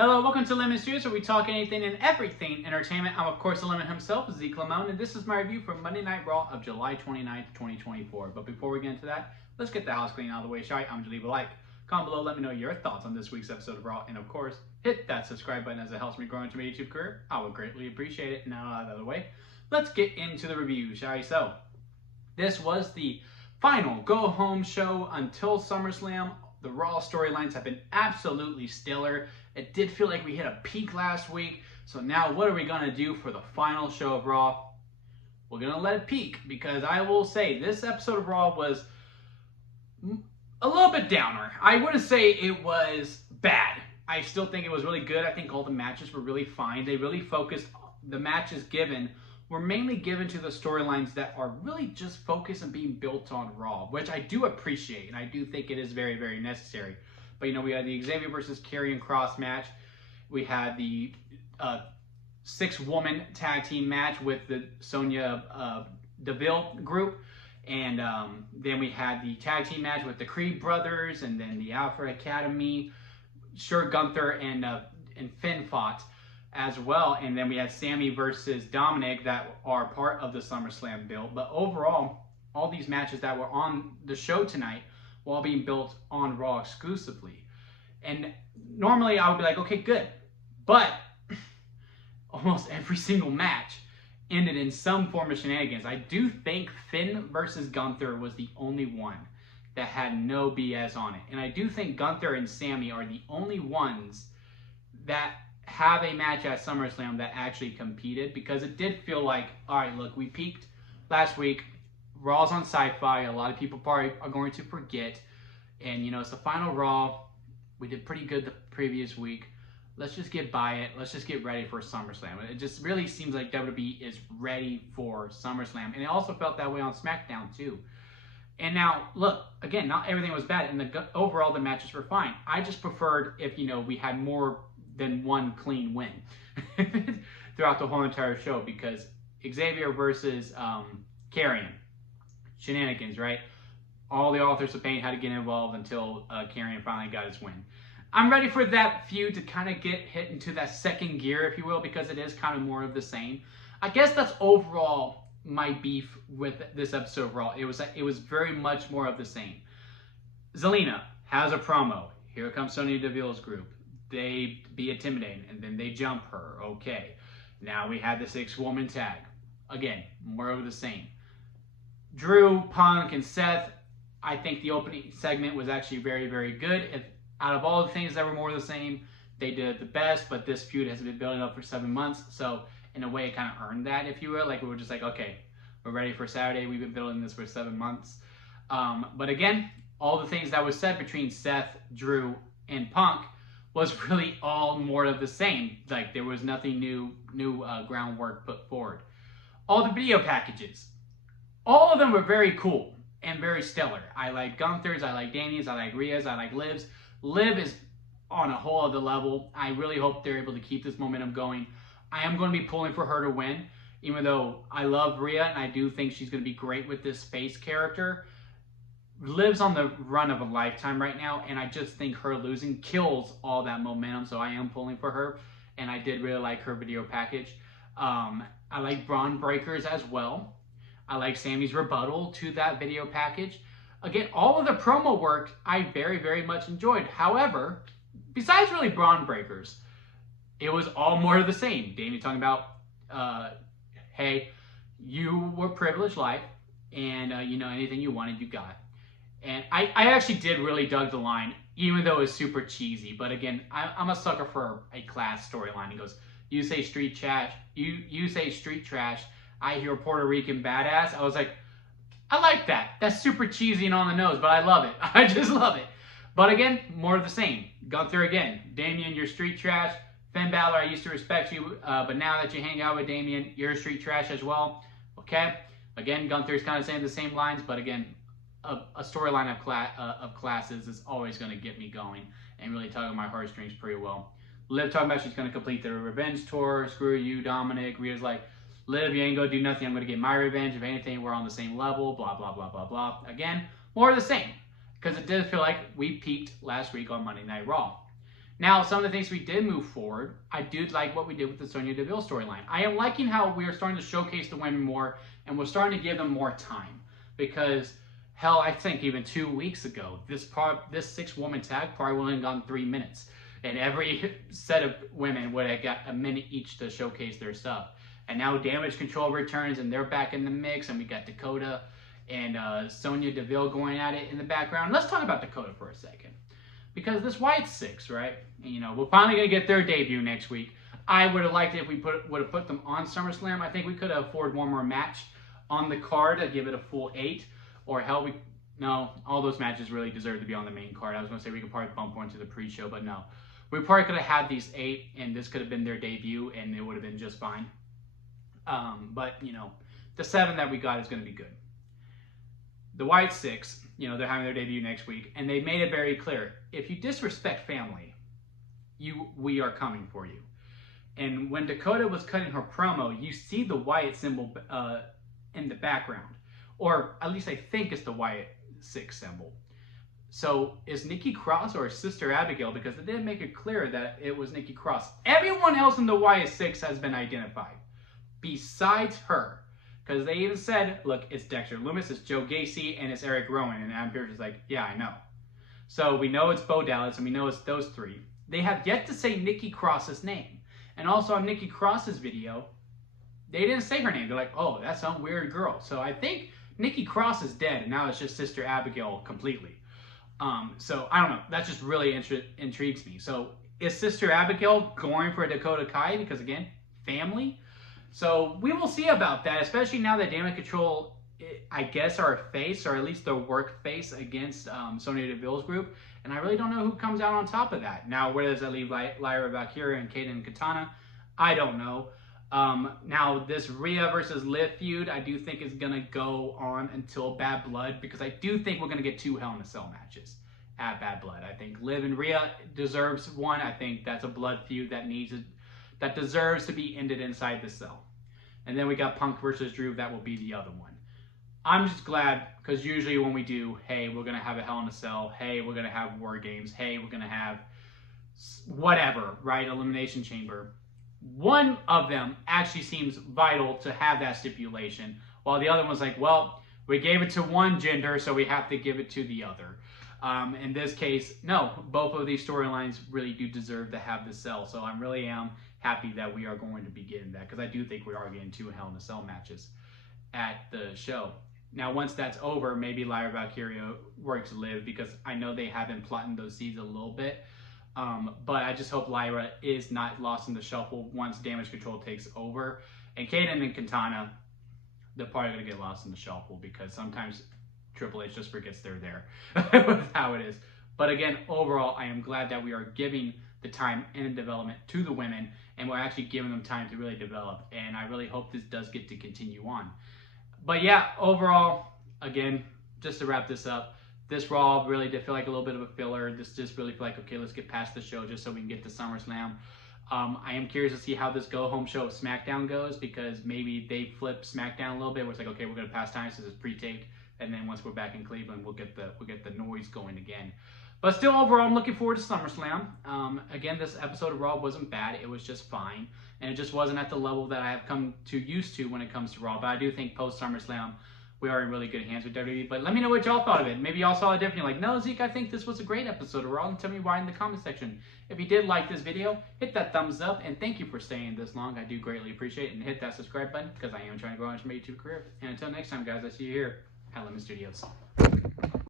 Hello, welcome to Lemon Studios, where we talk anything and everything entertainment. I'm, of course, the Lemon himself, Zeke Lamone, and this is my review for Monday Night Raw of July 29th, 2024. But before we get into that, let's get the house clean out of the way, shall we? I'm going to leave a like. Comment below, let me know your thoughts on this week's episode of Raw, and of course, hit that subscribe button as it helps me grow into my YouTube career. I would greatly appreciate it. Now, out of the way, let's get into the review, shall we? So, this was the final go-home show until SummerSlam. The Raw storylines have been absolutely stellar. It did feel like we hit a peak last week. So now what are we going to do for the final show of Raw? We're going to let it peak, because I will say this episode of Raw was a little bit downer. I wouldn't say it was bad. I still think it was really good. I think all the matches were really fine. They really focused, the matches given were mainly given to the storylines that are really just focused on being built on Raw, which I do appreciate, and I do think it is very, very necessary. But, you know, we had the Xavier versus Karrion Kross match. We had the 6-woman tag team match with the Sonya Deville group. And then we had the tag team match with the Creed brothers, and then the Alpha Academy. Sure, Gunther and Finn fought as well. And then we had Sammy versus Dominic that are part of the SummerSlam build. But overall, all these matches that were on the show tonight were all being built on Raw exclusively. And normally I would be like, okay, good. But almost every single match ended in some form of shenanigans. I do think Finn versus Gunther was the only one that had no BS on it. And I do think Gunther and Sammy are the only ones that have a match at SummerSlam that actually competed, because it did feel like, all right, look, we peaked last week. Raw's on Sci-Fi. A lot of people probably are going to forget. And, you know, it's the final Raw. We did pretty good the previous week. Let's just get by it. Let's just get ready for SummerSlam. It just really seems like WWE is ready for SummerSlam. And it also felt that way on SmackDown, too. And now, look, again, not everything was bad. And overall, the matches were fine. I just preferred if, you know, we had more than one clean win throughout the whole entire show, because Xavier versus Karrion, shenanigans, right? All the authors of pain had to get involved until Karrion finally got his win. I'm ready for that feud to kind of get hit into that second gear, if you will, because it is kind of more of the same. I guess that's overall my beef with this episode of Raw. It was very much more of the same. Zelina has a promo. Here comes Sonya Deville's group. They be intimidating, and then they jump her. Okay. Now we had the 6-woman tag. Again, more of the same. Drew, Punk, and Seth, I think the opening segment was actually very, very good. If out of all the things that were more of the same, they did it the best, but this feud has been building up for 7 months, so in a way it kind of earned that, if you will. Like, we were just like, okay, we're ready for Saturday. We've been building this for 7 months. But again, all the things that was said between Seth, Drew, and Punk was really all more of the same. Like, there was nothing new groundwork put forward. All the video packages, all of them were very cool and very stellar. I like Gunther's, I like Damien's, I like Rhea's, I like Liv's. Liv is on a whole other level. I really hope they're able to keep this momentum going. I am going to be pulling for her to win, even though I love Rhea and I do think she's going to be great with this face character. Liv's on the run of a lifetime right now, and I just think her losing kills all that momentum, so I am pulling for her, and I did really like her video package. I like Braun Breakers as well. I like Sammy's rebuttal to that video package. Again, all of the promo work I very, very much enjoyed. However, besides really Braun Breakers, it was all more of the same. Damien talking about, hey, you were privileged life, and you know, anything you wanted, you got. And I actually did really dug the line, even though it was super cheesy. But again, I'm a sucker for a class storyline. He goes, you say street trash, you say street trash, I hear Puerto Rican badass. I was like, I like that. That's super cheesy and on the nose, but I love it. I just love it. But again, more of the same. Gunther again, Damien, you're street trash. Finn Balor, I used to respect you, but now that you hang out with Damien, you're street trash as well. Okay? Again, Gunther's kind of saying the same lines, but again, a storyline of classes is always going to get me going and really tug on my heartstrings pretty well. Liv talking about she's going to complete the revenge tour. Screw you, Dominic. Rhea's like, Liv, you ain't going to do nothing. I'm going to get my revenge. If anything, we're on the same level. Blah, blah, blah, blah, blah. Again, more of the same, because it did feel like we peaked last week on Monday Night Raw. Now, some of the things we did move forward, I did like what we did with the Sonya Deville storyline. I am liking how we are starting to showcase the women more, and we're starting to give them more time. Because, hell, I think even 2 weeks ago, this 6-woman tag probably would have gone 3 minutes. And every set of women would have got a minute each to showcase their stuff. And now Damage Control returns, and they're back in the mix, and we got Dakota and Sonya Deville going at it in the background. Let's talk about Dakota for a second. Because this Wyatt 6, right? You know, we're finally going to get their debut next week. I would have liked it if we would have put them on SummerSlam. I think we could have afforded one more match on the card to give it a full 8. Or hell, no, all those matches really deserve to be on the main card. I was going to say we could probably bump one to the pre-show, but no. We probably could have had these 8, and this could have been their debut, and it would have been just fine. But, you know, the 7 that we got is going to be good. The Wyatt 6, you know, they're having their debut next week, and they made it very clear. If you disrespect family, we are coming for you. And when Dakota was cutting her promo, you see the Wyatt symbol in the background. Or at least I think it's the Wyatt 6 symbol. So is Nikki Cross or Sister Abigail? Because they didn't make it clear that it was Nikki Cross. Everyone else in the Wyatt 6 has been identified. Besides her. Because they even said, look, it's Dexter Lumis, it's Joe Gacy, and it's Eric Rowan. And Adam Pearce is like, yeah, I know. So we know it's Bo Dallas, and we know it's those 3. They have yet to say Nikki Cross's name. And also on Nikki Cross's video, they didn't say her name. They're like, oh, that's some weird girl. So I think Nikki Cross is dead, and now it's just Sister Abigail completely. So I don't know. That just really intrigues me. So is Sister Abigail going for Dakota Kai? Because again, family. So we will see about that, especially now that Damage Control, I guess, are a face, or at least their work face against Sonya Deville's group. And I really don't know who comes out on top of that. Now, where does that leave Lyra Valkyria and Kaden and Katana? I don't know. Now, this Rhea versus Liv feud, I do think is going to go on until Bad Blood, because I do think we're going to get 2 Hell in a Cell matches at Bad Blood. I think Liv and Rhea deserves one. I think that's a blood feud that deserves to be ended inside the cell. And then we got Punk versus Drew. That will be the other one. I'm just glad, because usually when we do, hey, we're going to have a Hell in a Cell. Hey, we're going to have War Games. Hey, we're going to have whatever, right? Elimination Chamber. One of them actually seems vital to have that stipulation, while the other one's like, well, we gave it to one gender, so we have to give it to the other. In this case, no, both of these storylines really do deserve to have the cell. So I really am happy that we are going to be getting that, because I do think we are getting 2 Hell in a Cell matches at the show. Now, once that's over, maybe Lyra Valkyria works Liv, because I know they have been plotting those seeds a little bit. But I just hope Lyra is not lost in the shuffle once Damage Control takes over. And Kaden and Katana, they're probably going to get lost in the shuffle, because sometimes Triple H just forgets they're there. That's how it is. But again, overall, I am glad that we are giving the time and development to the women, and we're actually giving them time to really develop. And I really hope this does get to continue on. But yeah, overall, again, just to wrap this up, this Raw really did feel like a little bit of a filler. This just really felt like, okay, let's get past the show just so we can get to SummerSlam. I am curious to see how this go-home show of SmackDown goes, because maybe they flip SmackDown a little bit where it's like, okay, we're going to pass time since it's pre-taped, and then once we're back in Cleveland, we'll get the noise going again. But still, overall, I'm looking forward to SummerSlam. Again, this episode of Raw wasn't bad. It was just fine. And it just wasn't at the level that I have come to used to when it comes to Raw. But I do think post-SummerSlam, we are in really good hands with WWE. But let me know what y'all thought of it. Maybe y'all saw it differently. Like, no, Zeke, I think this was a great episode of Raw. And tell me why in the comment section. If you did like this video, hit that thumbs up. And thank you for staying this long. I do greatly appreciate it. And hit that subscribe button, because I am trying to grow into my YouTube career. And until next time, guys, I see you here at Lemon Studios.